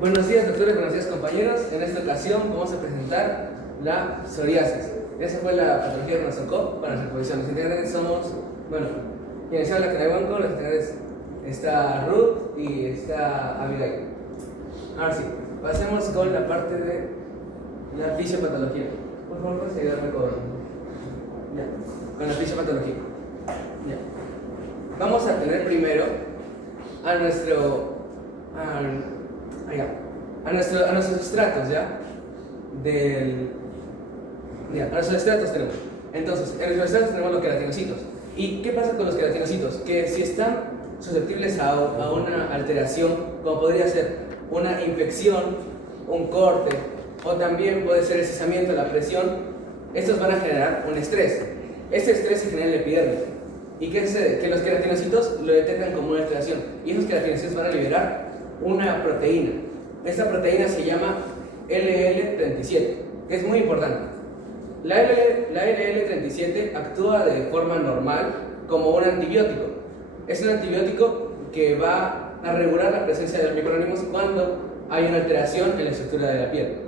Buenos días, doctores, buenos días, compañeros. En esta ocasión vamos a presentar la psoriasis. Esa fue la patología que nos tocó para nuestra exposición. Los integrantes somos, quienes habla Canabanco, los integrantes está Ruth y está Abigail. Ahora sí, pasemos con la parte de la fisiopatología. Por favor, puedes ayudarme con la fisiopatología. Vamos a tener primero a nuestros estratos, ¿ya? A nuestros estratos tenemos. Entonces, en nuestros estratos tenemos los queratinocitos. ¿Y qué pasa con los queratinocitos? Que si están susceptibles a una alteración, como podría ser una infección, un corte, o también puede ser el cesamiento, la presión, estos van a generar un estrés. Este estrés se genera en la epidermis. ¿Y qué sucede? Que los queratinocitos lo detectan como una alteración. Y esos queratinocitos van a liberar una proteína. Esta proteína se llama LL37, que es muy importante. La LL37 actúa de forma normal como un antibiótico. Es un antibiótico que va a regular la presencia de los microorganismos cuando hay una alteración en la estructura de la piel.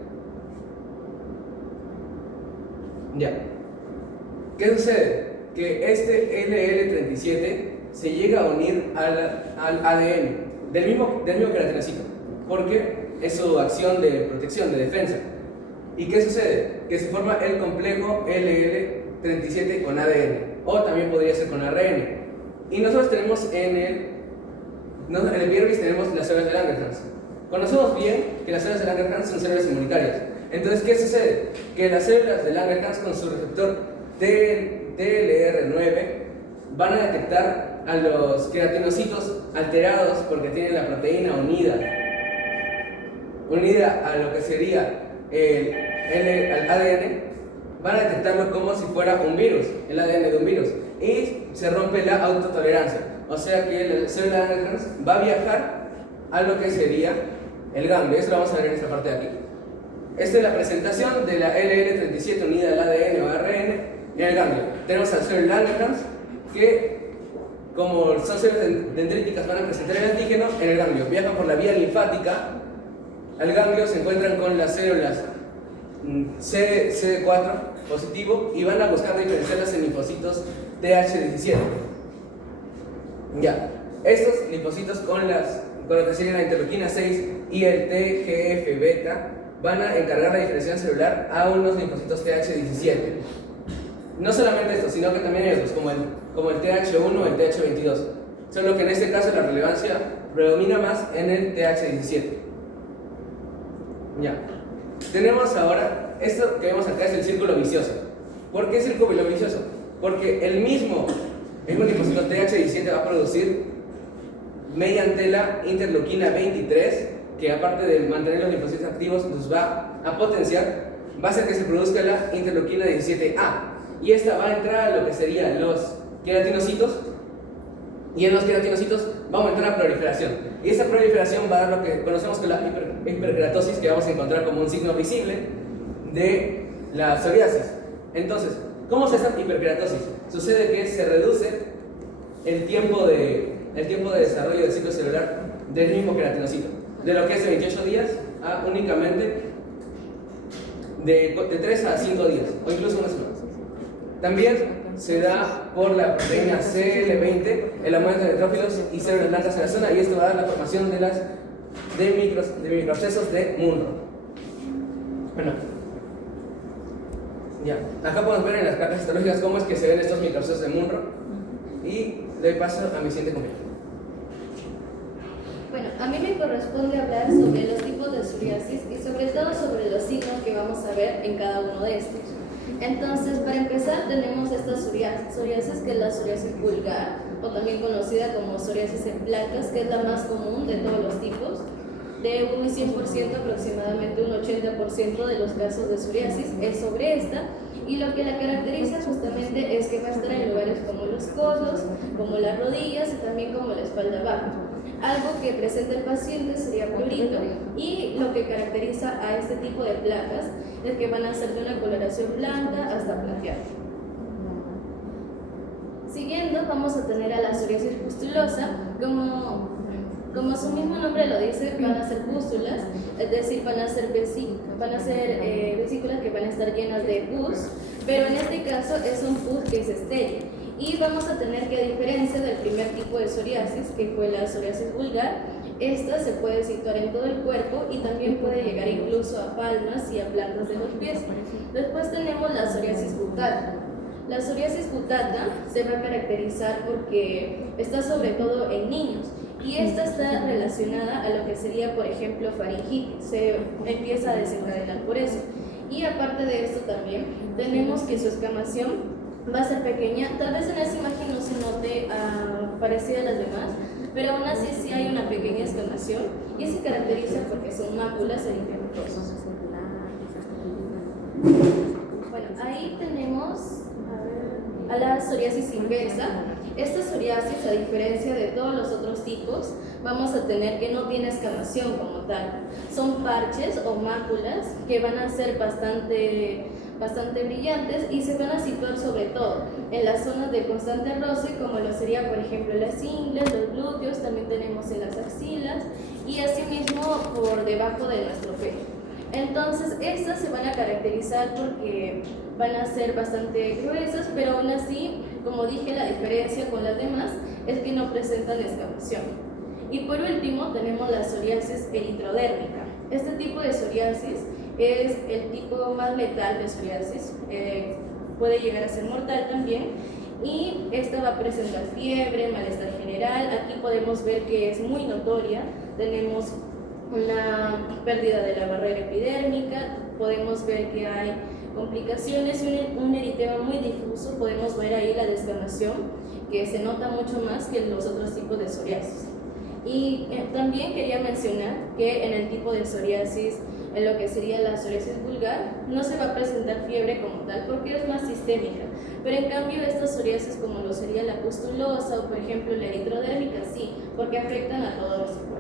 ¿Qué sucede? Que este LL37 se llega a unir al ADN del mismo queratinocito, porque es su acción de protección, de defensa. ¿Y qué sucede? Que se forma el complejo LL37 con ADN, o también podría ser con ARN. Y nosotros tenemos en el epidermis tenemos las células de Langerhans. Conocemos bien que las células de Langerhans son células inmunitarias. Entonces, ¿qué sucede? Que las células de Langerhans con su receptor TLR9 van a detectar a los queratinocitos alterados porque tienen la proteína unida a lo que sería al ADN. Van a detectarlo como si fuera un virus, el ADN de un virus, y se rompe la autotolerancia. O sea que la célula de Langerhans va a viajar a lo que sería el ganglio. Eso lo vamos a ver en esta parte de aquí. Esta es la presentación de la LL37 unida al ADN o ARN en el ganglio. Tenemos a la célula Langerhans que, como son células dendríticas, van a presentar el antígeno en el ganglio. Viajan por la vía linfática al ganglio, se encuentran con las células CD4 positivo y van a buscar diferenciarlas en linfocitos TH17. Estos linfocitos con lo que sería la interleuquina 6 y el TGF-beta van a encargar la diferenciación celular a unos linfocitos TH17. No solamente esto, sino que también hay otros, como el TH1 o el TH22. Solo que en este caso la relevancia predomina más en el TH17. Tenemos ahora, esto que vemos acá es el círculo vicioso. ¿Por qué círculo vicioso? Porque el mismo linfocito TH17 va a producir mediante la interleuquina 23, que aparte de mantener los linfocitos activos, nos va a potenciar, va a hacer que se produzca la interleuquina 17A. Y esta va a entrar a lo que serían los queratinocitos, y en los queratinocitos va a aumentar la proliferación. Y esta proliferación va a dar lo que conocemos como la hiperkeratosis, que vamos a encontrar como un signo visible de la psoriasis. Entonces, ¿cómo es esta hiperkeratosis? Sucede que se reduce el tiempo de desarrollo del ciclo celular del mismo queratinocito, de lo que es de 28 días a únicamente de 3 a 5 días, o incluso una semana. También se da por la proteína CL20, el aumento de neutrófilos y células blancas en la zona, y esto va a dar la formación de microabscesos de Munro. Acá podemos ver en las cartas histológicas cómo es que se ven estos microabscesos de Munro, y doy paso a mi siguiente compañero. Bueno, a mí me corresponde hablar sobre los tipos de psoriasis y sobre todo sobre los signos que vamos a ver en cada uno de estos. Entonces, para empezar, tenemos esta psoriasis, que es la psoriasis vulgar, o también conocida como psoriasis en placas, que es la más común de todos los tipos. De un 100%, aproximadamente un 80% de los casos de psoriasis es sobre esta, y lo que la caracteriza justamente es que va a estar en lugares como los codos, como las rodillas y también como la espalda baja. Algo que presenta el paciente sería prurito, y lo que caracteriza a este tipo de placas es que van a ser de una coloración blanca hasta plateada. Siguiendo, vamos a tener a la psoriasis pustulosa, como Como su mismo nombre lo dice, van a ser pústulas, es decir, van a ser vesículas que van a estar llenas de pus, pero en este caso es un pus que es estéril. Y vamos a tener que, a diferencia del primer tipo de psoriasis, que fue la psoriasis vulgar, esta se puede situar en todo el cuerpo y también puede llegar incluso a palmas y a plantas de los pies. Después tenemos la psoriasis cutánea. La psoriasis cutánea se va a caracterizar porque está sobre todo en niños y esta está relacionada a lo que sería, por ejemplo, faringitis. Se empieza a desencadenar por eso. Y aparte de esto también tenemos que su escamación va a ser pequeña, tal vez en esa imagen no se note parecida a las demás, pero aún así sí hay una pequeña escamación y se caracteriza porque son máculas eritematosas. Bueno, ahí tenemos a la psoriasis inversa. Esta psoriasis, a diferencia de todos los otros tipos, vamos a tener que no tiene escamación como tal. Son parches o máculas que van a ser bastante brillantes y se van a situar sobre todo en las zonas de constante roce, como lo sería por ejemplo las ingles, los glúteos, también tenemos en las axilas y asimismo por debajo de nuestro pecho. Entonces estas se van a caracterizar porque van a ser bastante gruesas, pero aún así, como dije, la diferencia con las demás es que no presentan escamación. Y por último tenemos la psoriasis eritrodérmica. Este tipo de psoriasis es el tipo más letal de psoriasis, puede llegar a ser mortal también, y esta va a presentar fiebre, malestar general. Aquí podemos ver que es muy notoria, tenemos una pérdida de la barrera epidérmica, podemos ver que hay complicaciones y un eritema muy difuso, podemos ver ahí la descamación que se nota mucho más que en los otros tipos de psoriasis. Y también quería mencionar que en el tipo de psoriasis, en lo que sería la psoriasis vulgar, no se va a presentar fiebre como tal porque es más sistémica, pero en cambio estas psoriasis como lo sería la pustulosa o por ejemplo la eritrodérmica sí, porque afectan a todo nuestro cuerpo.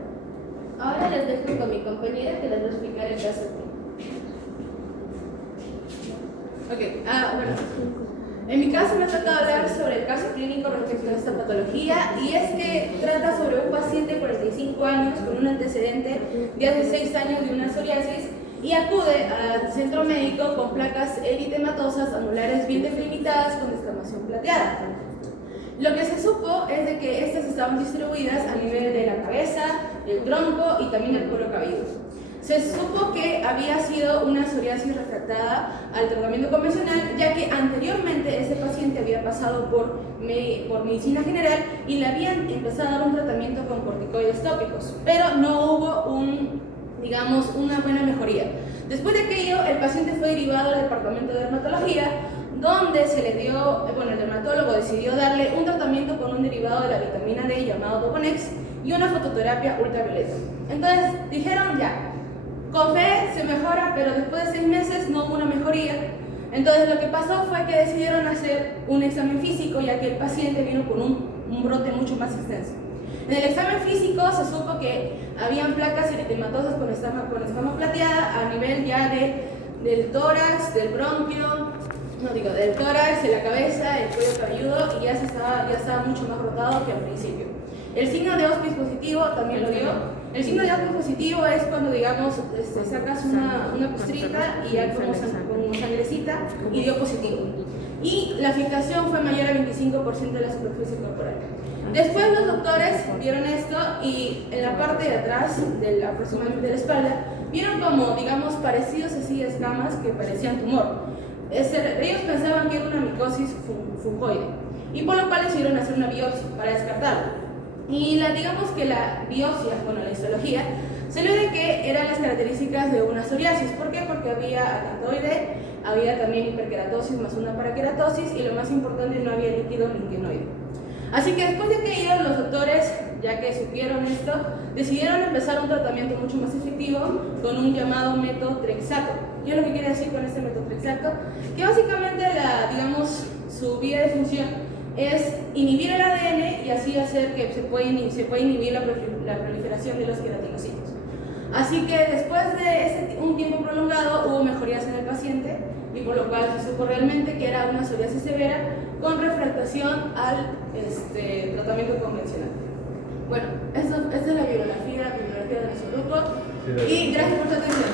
Ahora les dejo con mi compañera que les va a explicar el caso clínico. Bueno, en mi caso me ha tocado hablar sobre el caso clínico respecto a esta patología y es que trata sobre un paciente de 45 años con un antecedente de hace 6 años de una psoriasis y acude al centro médico con placas eritematosas anulares bien delimitadas con descamación plateada. Lo que se supo es de que estas estaban distribuidas a nivel de la cabeza, el tronco y también el cuero cabelludo. Se supo que había sido una psoriasis refractada al tratamiento convencional, ya que anteriormente ese paciente había pasado por medicina general y le habían empezado a dar un tratamiento con corticoides tópicos, pero no hubo una buena mejoría. Después de aquello, el paciente fue derivado al departamento de dermatología, donde el dermatólogo decidió darle un tratamiento con un derivado de la vitamina D llamado Doponex y una fototerapia ultravioleta. Entonces dijeron ya, con fe se mejora, pero después de 6 meses no hubo una mejoría. Entonces lo que pasó fue que decidieron hacer un examen físico, ya que el paciente vino con un brote mucho más extenso. En el examen físico se supo que habían placas eritematosas con escama plateada a nivel ya del tórax, del bronquio, del tórax, de la cabeza, el cuello cabelludo, y ya estaba mucho más rotado que al principio. El signo de hospis positivo también lo dio. El signo de hospis positivo es cuando, sacas una postrita y ya como sangrecita y dio positivo. Y la afectación fue mayor al 25% de la superficie corporal. Después los doctores vieron esto y en la parte de atrás, aproximadamente de la espalda, vieron como, parecidos así escamas que parecían tumor. Ellos pensaban que era una micosis fungoide y por lo cual decidieron hacer una biopsia para descartarlo. Y la biopsia, la histología, salió de que eran las características de una psoriasis. ¿Por qué? Porque había acantoide, había también hiperkeratosis más una parakeratosis y lo más importante, no había líquido linquenoide. Así que después de aquello, los doctores, ya que supieron esto, decidieron empezar un tratamiento mucho más efectivo con un llamado metotrexato. ¿Qué es lo que quiere decir con este metotrexato? Que básicamente su vía de función es inhibir el ADN y así hacer que se pueda inhibir la proliferación de los queratinocitos. Así que después de un tiempo prolongado hubo mejorías en el paciente y por lo cual se supo realmente que era una psoriasis severa con refractación al tratamiento convencional. Bueno, Esa es la bibliografía de nuestro grupo. Y gracias por su atención.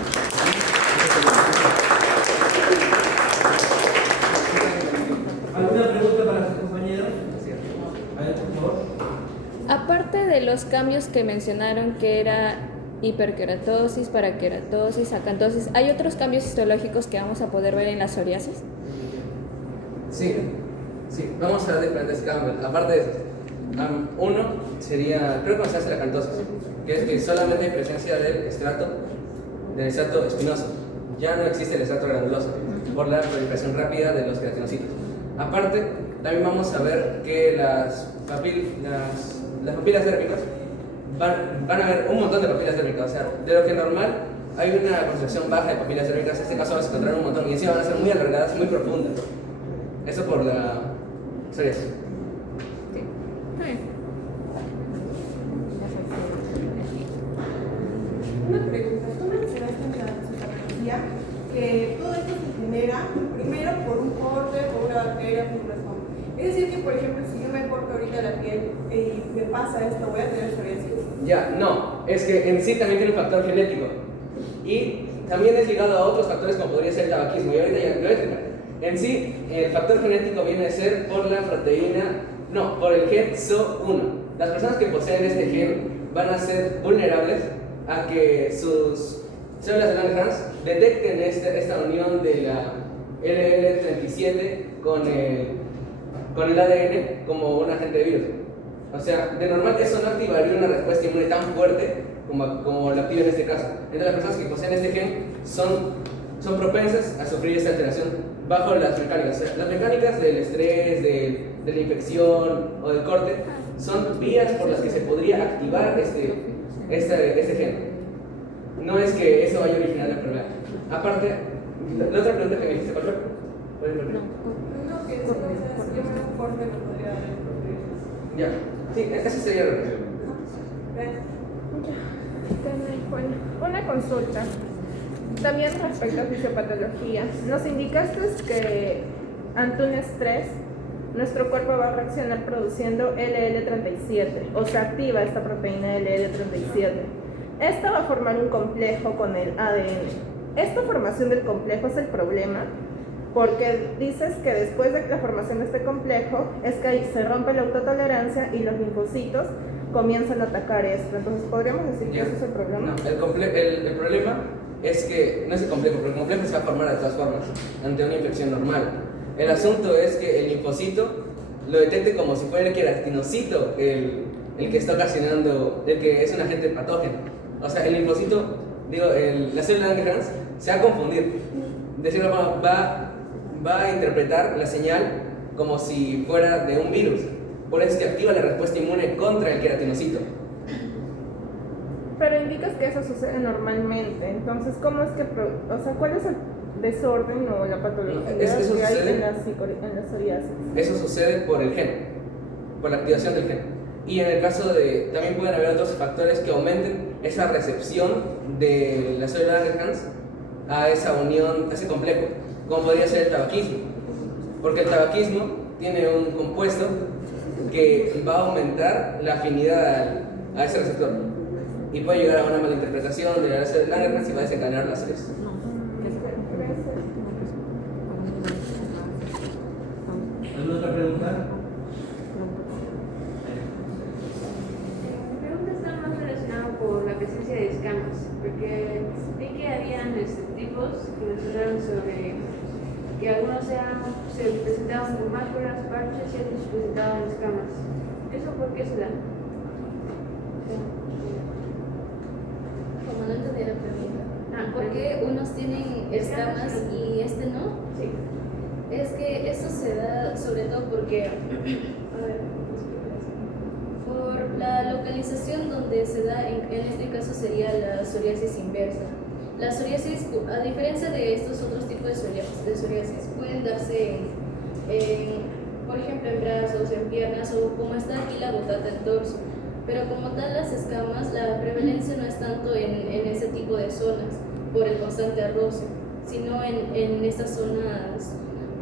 ¿Alguna pregunta para sus compañeros? A ver, por favor. Aparte de los cambios que mencionaron, que era hiperkeratosis, parakeratosis, acantosis, ¿hay otros cambios histológicos que vamos a poder ver en la psoriasis? Sí, vamos a ver diferentes cambios. Aparte de eso, uno sería, creo que se hace la acantosis, que es que solamente hay presencia del estrato espinoso. Ya no existe el estrato granuloso por la proliferación rápida de los queratinocitos. Aparte, también vamos a ver que las papilas dérmicas van a haber un montón de papilas dérmicas. O sea, de lo que normal hay una concentración baja de papilas dérmicas, en este caso vamos a encontrar un montón y encima van a ser muy alargadas y muy profundas. Eso por la psoriasis. Una pregunta, tú mencionaste en la citología que todo esto se genera primero por un corte, por una bacteria, por una forma. Es decir que, por ejemplo, si yo me corto ahorita la piel y me pasa esto, ¿voy a tener psoriasis? Ya, no, es que en sí también tiene un factor genético y también es ligado a otros factores como podría ser el tabaquismo y ahorita ya lo voy a explicar. En sí, el factor genético viene a ser por la proteína, no, por el gen SO1. Las personas que poseen este gen van a ser vulnerables a que sus células de Langerhans detecten esta unión de la LL37 con el ADN como un agente de virus. O sea, de normal eso no activaría una respuesta inmune tan fuerte como la activa en este caso. Entonces las personas que poseen este gen son propensas a sufrir esta alteración bajo las mecánicas. O sea, las mecánicas del estrés, de la infección o del corte son vías por las que se podría activar este gen. No es que eso vaya a originar la enfermedad. Aparte, la otra pregunta que me dijiste, ¿cuál fue? ¿Puedes repetir? No, que si yo me hago un corte me podría dar el Ya, sí, esa sería la respuesta. Gracias. Bueno, una consulta. También respecto a fisiopatología, nos indicaste que ante un estrés, nuestro cuerpo va a reaccionar produciendo LL37, o se activa esta proteína LL37. Esta va a formar un complejo con el ADN. Esta formación del complejo es el problema, porque dices que después de la formación de este complejo es que ahí se rompe la autotolerancia y los linfocitos comienzan a atacar esto. Entonces, ¿podríamos decir que ese es el problema? No, el problema es que no es el complejo, porque el complejo se va a formar de todas formas ante una infección normal. El asunto es que el linfocito lo detecte como si fuera el queratinocito el que está ocasionando, el que es un agente patógeno. O sea, el linfocito, la célula de Langerhans se va a confundir. De cierta forma, va a interpretar la señal como si fuera de un virus. Por eso es que activa la respuesta inmune contra el queratinocito. Pero indicas que eso sucede normalmente. Entonces, ¿cómo es que, cuál es el desorden o la patología Eso que hay sucede, en la psoriasis? Eso sucede por el gen, por la activación del gen. Y en el caso de, también pueden haber otros factores que aumenten esa recepción de la célula de Langerhans a esa unión, a ese complejo, como podría ser el tabaquismo. Porque el tabaquismo tiene un compuesto que va a aumentar la afinidad a ese receptor y puede llegar a una mala interpretación de la célula de Langerhans y va a desencadenar las psoriasis. ¿Alguna otra pregunta? Mi pregunta está más relacionada por la presencia de escamas, porque vi que habían tipos que mencionaron sobre que algunos se presentaban con máscaras, parches y otros presentaban escamas. ¿Eso por qué se da? Como no entendí la pregunta. ¿Por qué unos tienen escamas y este no? Sí. Es que eso se da sobre todo porque, a ver, por la localización donde se da, en este caso sería la psoriasis inversa. La psoriasis, a diferencia de estos otros tipos de psoriasis, pueden darse por ejemplo, en brazos, en piernas o como está aquí la botata del torso. Pero como tal las escamas, la prevalencia no es tanto en ese tipo de zonas por el constante roce, sino en estas zonas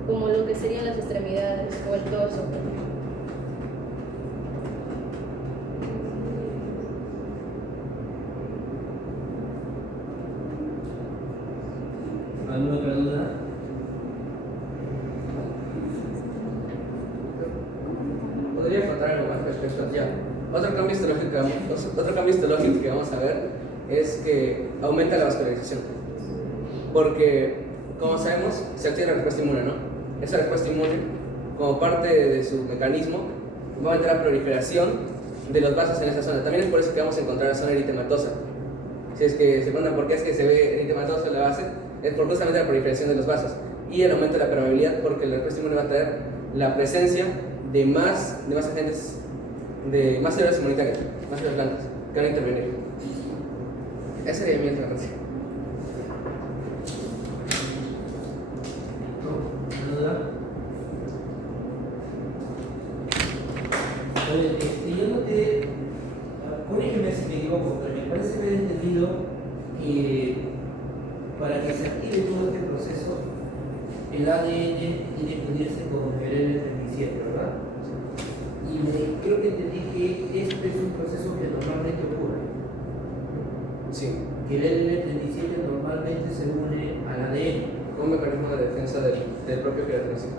como lo que serían las extremidades o el torso, por ejemplo. ¿Alguna otra duda? Podría contar algo más respecto a ya. Otro cambio histológico que vamos a ver es que aumenta la vascularización. Porque, como sabemos, se activa la respuesta inmune, ¿no? Esa respuesta inmune, como parte de su mecanismo, va a aumentar la proliferación de los vasos en esa zona. También es por eso que vamos a encontrar la zona eritematosa. Si es que se preguntan por qué es que se ve eritematosa en la base, es por justamente la proliferación de los vasos y el aumento de la permeabilidad, porque la respuesta inmune va a traer la presencia de más agentes, de más células inmunitarias, más células blancas que van a intervenir. Esa sería mi intervención. ¿Alguna duda? Yo noté, corrígeme si me equivoco, pero me parece haber entendido que para que se active todo este proceso, el ADN tiene que unirse con el L37, ¿verdad? Y creo que entendí que este es un proceso que normalmente ocurre. Sí, Que el L37 normalmente se une al ADN. un mecanismo de defensa del propio queratinocito.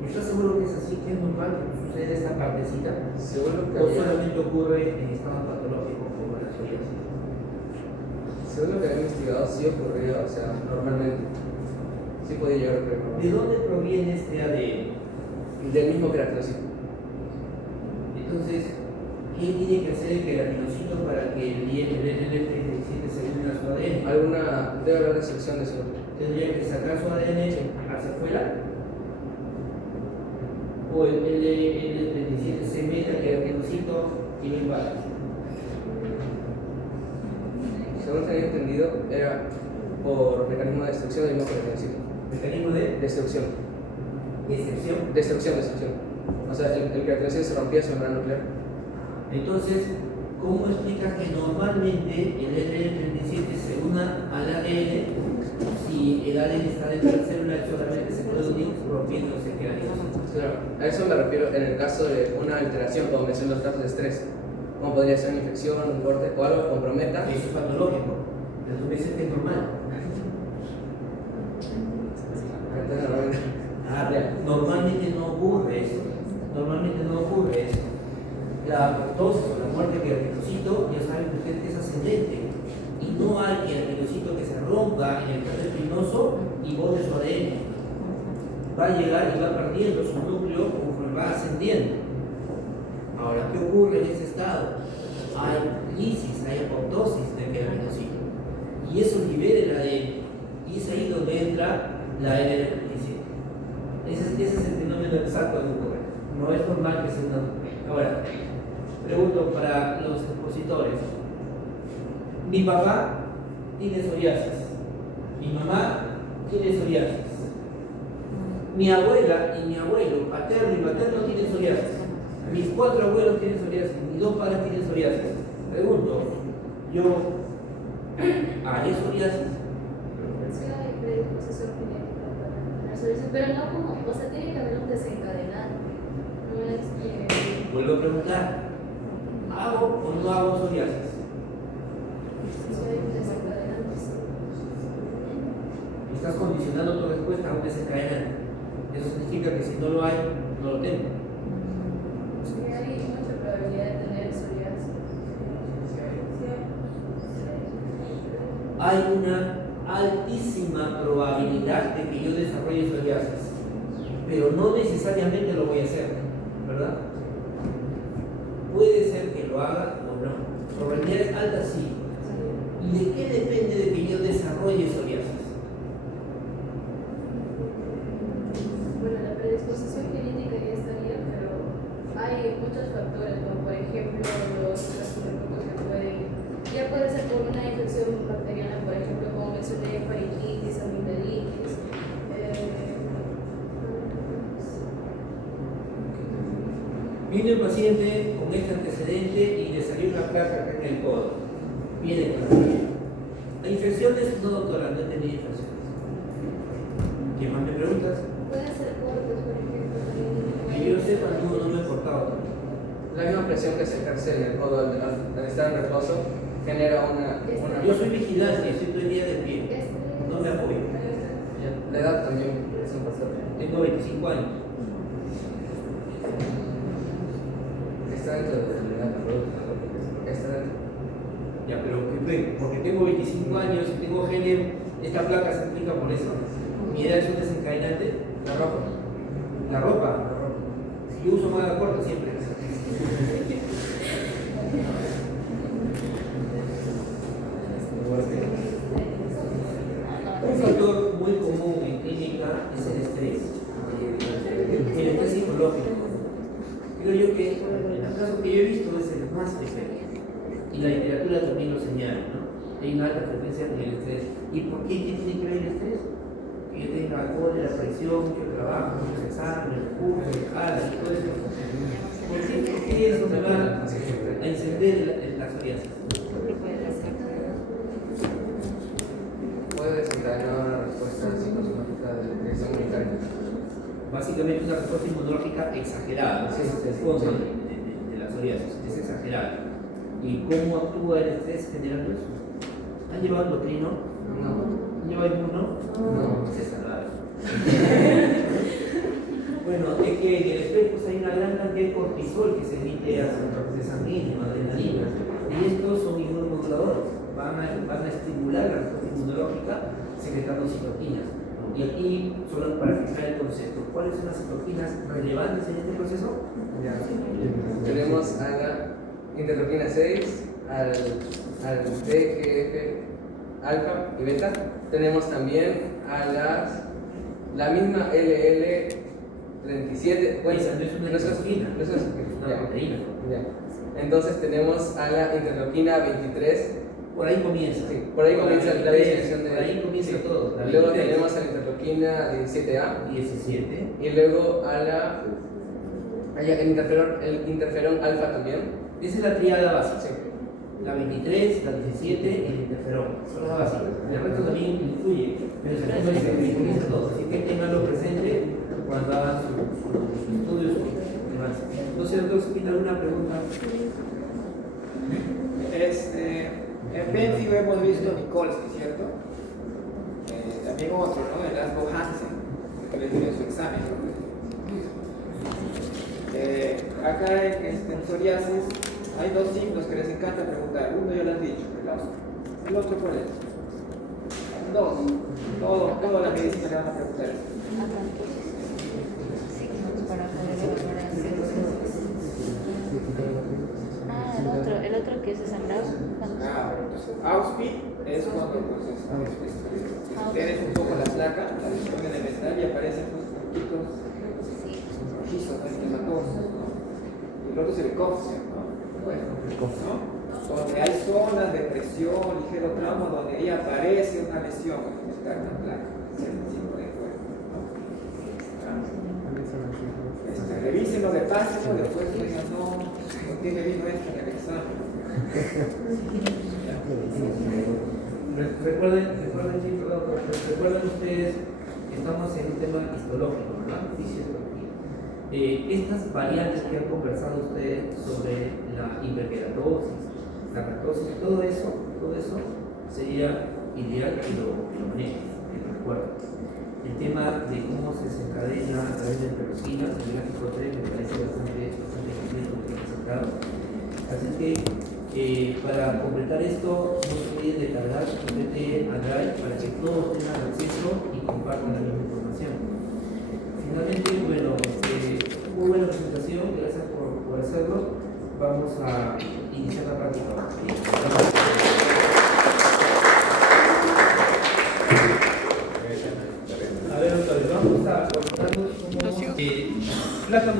¿Y estás seguro que es así? ¿Que es normal que suceda esta partecita? Seguro que ¿O solamente ocurre en estado patológico como en la psoriasis? según lo que había investigado, sí ocurría, o sea, normalmente. Sí podía llegar a ocurrir. ¿De dónde proviene este ADN? Del mismo queratinocito. Entonces, ¿qué tiene que hacer el queratinocito para que el L37 se una a su ADN? Debe haber destrucción de su. ¿Tendría que sacar su ADN hacia afuera? ¿O el L37 se mete al queratinocito y lo invade? Según tenía entendido, era por mecanismo de destrucción del mismo queratinocito. ¿Mecanismo de Destrucción. excepción? Destrucción. O sea, el queratinocito se rompía su membrana nuclear. Entonces, ¿cómo explicas que normalmente el L37 se una al ADN si el ADN está dentro de la célula y solamente se puede unir rompiéndose el queratinocito? Claro, a eso me refiero en el caso de una alteración, como mencioné los casos de estrés. Como podría ser una infección, un corte o algo que comprometa. Eso es patológico, pero tú me dices que es normal. Normalmente no ocurre eso. La apoptosis o la muerte del queratinocito, ya saben ustedes que es ascendente. Y no hay queratinocito que se rompa en el caso espinoso y bote su ADN. Va a llegar y va perdiendo su núcleo conforme va ascendiendo. Ahora, ¿qué ocurre en ese estado? Hay lisis, hay apoptosis del queratinocito. Y eso libera el ADN. Y es ahí donde entra la L37. Ese es el fenómeno exacto que ocurre. No es normal que sea una. Ahora, pregunto para los expositores. Mi papá tiene psoriasis. Mi mamá tiene psoriasis. Mi abuela y mi abuelo, paterno y materno, tienen psoriasis. Mis 4 abuelos tienen psoriasis. Mis 2 padres tienen psoriasis. Pregunto, ¿yo haré psoriasis? Sí, hay predisposición genética para la psoriasis, pero no como, o sea, tiene que haber un desencadenante. No es que. Vuelvo a preguntar, ¿hago o no hago psoriasis? Sí, hay un desencadenante. Estás condicionando tu respuesta a un desencadenante. Eso significa que si no lo hay, no lo tengo. Sí, hay mucha probabilidad de tener psoriasis. Hay una altísima probabilidad de que yo desarrolle psoriasis, pero no necesariamente lo voy a hacer, ¿verdad? Puede ser que lo haga o no. Probabilidad es alta, sí. ¿Y de qué depende de que yo desarrolle psoriasis? Bueno, la predisposición genética ya estaría, pero hay muchos factores, como por ejemplo los recursos que pueden. Ya puede ser por una infección bacteriana, por ejemplo, como mencioné, faringitis, amigdalitis. Viene un paciente con este antecedente y le salió una placa acá en el codo. Viene con la placa. ¿La infecciones? No, doctora, no he tenido infecciones. ¿Qué más me preguntas? Puede ser cortes, por ejemplo, también. Que yo sepa, no me he cortado. La misma presión que se ejerce en el codo al estar en reposo genera una. Yo soy vigilante, estoy todo el día de pie. no me apoyo. La edad también es un factor. Tengo 25 años. Está dentro de la edad, está dentro. Ya, pero porque tengo 25 años y tengo género, esta placa se explica por eso. Mi edad es un desencadenante. La ropa. La ropa. Yo uso manga corta siempre. Un factor muy común en clínica es el estrés. El estrés psicológico. Creo yo que el caso que yo he visto es el más frecuente. Y la literatura también lo señala, ¿no? Hay una alta frecuencia en el estrés. ¿Y por qué? ¿Qué tiene que ver el estrés? Que yo tenga alcohol, la presión, mucho trabajo, muchos exámenes, cursos, escalas y todo eso. ¿Por qué? Porque eso me va a encender la psoriasis. Puede desencadenar una respuesta psicosomática de dirección inmunitaria. Básicamente una respuesta inmunológica exagerada, ese es el fondo de la psoriasis, es exagerada. ¿Y cómo actúa el estrés generando eso? ¿Han llevado endocrino? No. ¿Han llevado inmuno? No. Se salvaron. Bueno, es que en el estrés pues, hay una gran cantidad de cortisol que se emite hacia el proceso sanguíneo, adrenalina, y estos son inmunomoduladores, van a estimular la respuesta inmunológica secretando citoquinas. Y aquí, solo para fijar el concepto, ¿cuáles son las citoquinas relevantes en este proceso? Ya. Tenemos a la interleuquina 6, al TGF alfa y beta. Tenemos también a la misma LL37. Bueno, Esa no es una citoquina, no es una ya. proteína. Ya. Entonces tenemos a la interleuquina 23. Por ahí comienza. Sí, por ahí comienza la disminución de. Por ahí comienza todo. Y luego tenemos a la interleuquina 17A. 17. Y luego a el interferón alfa también. Esa es la triada básica. Sí. La 23, la 17 y el interferón. Son las básicas. El resto también influye, pero se comienza todo. Así que tenganlo presente cuando hagan sus estudios y demás. Entonces, doctor, ¿tiene alguna pregunta? En Benfigo hemos visto Nikolsky, ¿cierto? También otro, ¿no? El Asbo Hansen, que le dio su examen. Acá en psoriasis hay dos signos que les encanta preguntar. Uno ya lo han dicho, el otro ¿cuál es? Dos. Toda la medicina le van a preguntar eso. Signos para poder evaluar el otro que es sangrado. Entonces, Auspit es cuando tienes un poco la placa, la disponen de metal y aparecen unos poquitos rojizos, inflamatosos, ¿no? Y el otro es el cóccix, ¿no? Bueno, ¿no? Donde hay zonas de presión, ligero trauma, donde ahí aparece una lesión, está una placa, es el signo de cuerpo, ¿no? Revísenlo, repásenlo, después digan, no tiene vino esto en el examen. Recuerden ustedes que estamos en un tema histológico, ¿verdad? Fisiología. Estas variantes que han conversado ustedes sobre la hiperkeratosis, la keratosis, todo eso sería ideal que lo manejen, que lo recuerden. El tema de cómo se desencadena a través de interleuquinas, el gráfico 3 me parece bastante completo lo que he presentado. Así que para completar esto, no se olviden de cargar su complete a Drive para que todos tengan acceso y compartan la misma información. Finalmente, bueno, muy buena presentación, gracias por hacerlo. Vamos a iniciar la práctica. A ver, vamos a contarnos cómo